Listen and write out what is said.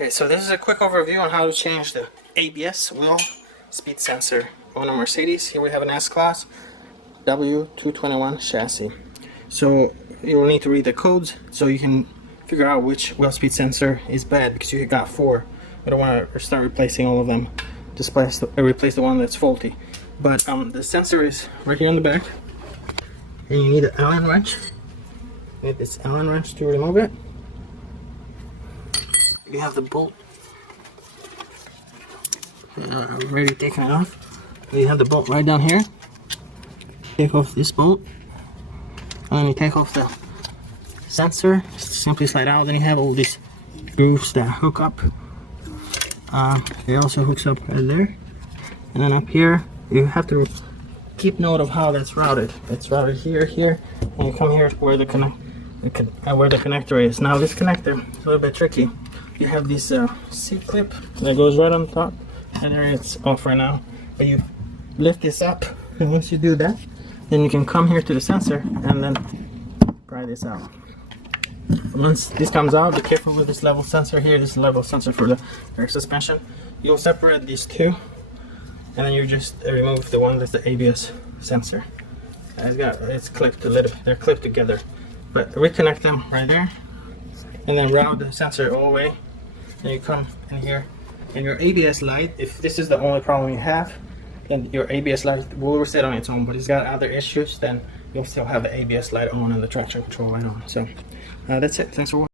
Okay, so this is a quick overview on how to change the ABS wheel speed sensor on a Mercedes. Here we have an S-Class W221 chassis. So you will need to read the codes so you can figure out which wheel speed sensor is bad, because you got 4. I don't want to start replacing all of them. Just replace the one that's faulty. But the sensor is right here on the back, and you need an Allen wrench. You need this Allen wrench to remove it. You have the bolt already taken it off. You have the bolt right down here. Take off this bolt, and then you take off the sensor. Simply slide out. Then you have all these grooves that hook up. It also hooks up right there, and then up here you have to keep note of how that's routed. It's routed here, and you come here where the connector is. Now this connector is a little bit tricky. You have this C-clip that goes right on top, and there it's off right now. But you lift this up, and once you do that, then you can come here to the sensor and then pry this out. Once this comes out, be careful with this level sensor here. This is level sensor for the air suspension. You'll separate these two, and then you just remove the one that's the ABS sensor. It's clipped a little. They're clipped together, but reconnect them right there, and then route the sensor all the way. And you come in here, and your ABS light, if this is the only problem you have, then your ABS light will reset on its own. But if it's got other issues, then you'll still have the ABS light on and the traction control light on. So that's it. Thanks for watching.